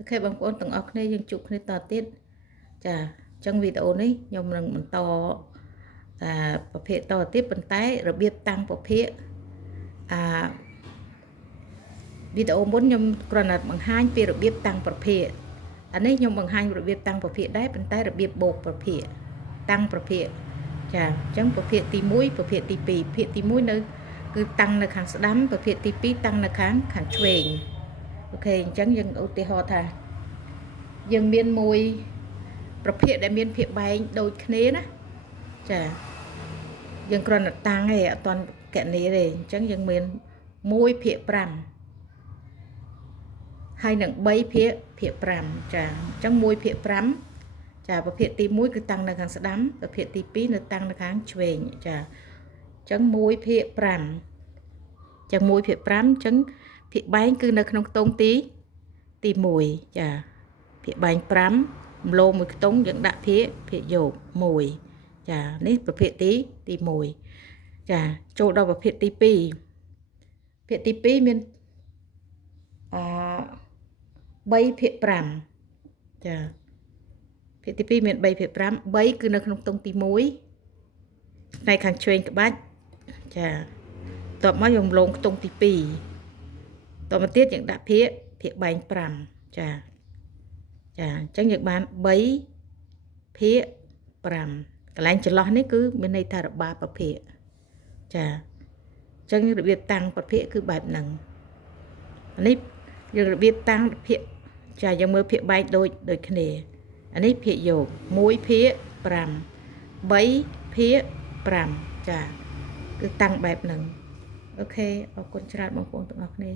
Okបងប្អូនទាំងអស់គ្នាយើងជួបគ្នាតទៀតចាអញ្ចឹងវីដេអូនេះខ្ញុំនឹងបន្តប្រភេទតទៀតប៉ុន្តែរបៀបតាំងប្រភេទវីដេអូមុនខ្ញុំគ្រាន់តែបង្ហាញពីរបៀបតាំងប្រភេទអានេះខ្ញុំបង្ហាញរបៀបតាំងប្រភេទដែរប៉ុន្តែរបៀបបូកប្រភេទតាំងប្រភេទចាអញ្ចឹងប្រភេទទី1ប្រភេទទី2ប្រភេទទី1នៅគឺតាំងនៅខាងស្ដាំប្រភេទទី2តាំងនៅខាងឆ្វេងអូខេអញ្ចឹងយើងឧទាហរណ៍ថាយើងមានមួយប្រភេទដែលមានភាពបែងដូចគ្នាណាចាយើងគ្រាន់តែតាំងឯងអត់ទាន់កណនីទេអញ្ចឹងយើងមាន1/5ហើយនឹង3/5ចាអញ្ចឹង1/5ចាប្រភេទទី1គឺតាំងនៅខាងស្ដាំប្រភេទទី2នៅតាំងនៅខាងឆ្វេងចាអញ្ចឹង1/5ចឹង1/5អញ្ចឹងភាគបែងគឺនៅក្នុងខ្ទង់ទី1ចាភាគបែង5ម្លងមួយខ្ទង់យើងដាក់ភាគយក1ចានេះប្រភេទទី1ចាចូលដល់ប្រភេទទី2ភាគទី2មាន3/5ចាភាគទី2មាន3/5 3គឺនៅក្នុងខ្ទង់ទី1ផ្នែកខាងឆ្វេងក្បាច់ចាតបមកយើងលងខ្ទង់ទី2តមកទៀតយើងដាក់ភាគបែង5ចាចាអញ្ចឹងយើងបាន3/5កន្លែងចន្លោះនេះគឺមានន័យថារបាប្រភេទចាអញ្ចឹងរបៀបតាំងប្រភេទគឺបែបហ្នឹងនេះយើងរបៀបតាំងភាគចាយើងមើលភាគបែកដូចគ្នាអានេះភាគយក1/5 3/5ចាគឺតាំងបែបហ្នឹងអូខេអរគុណច្រើនបងប្អូនទាំងអស់គ្នា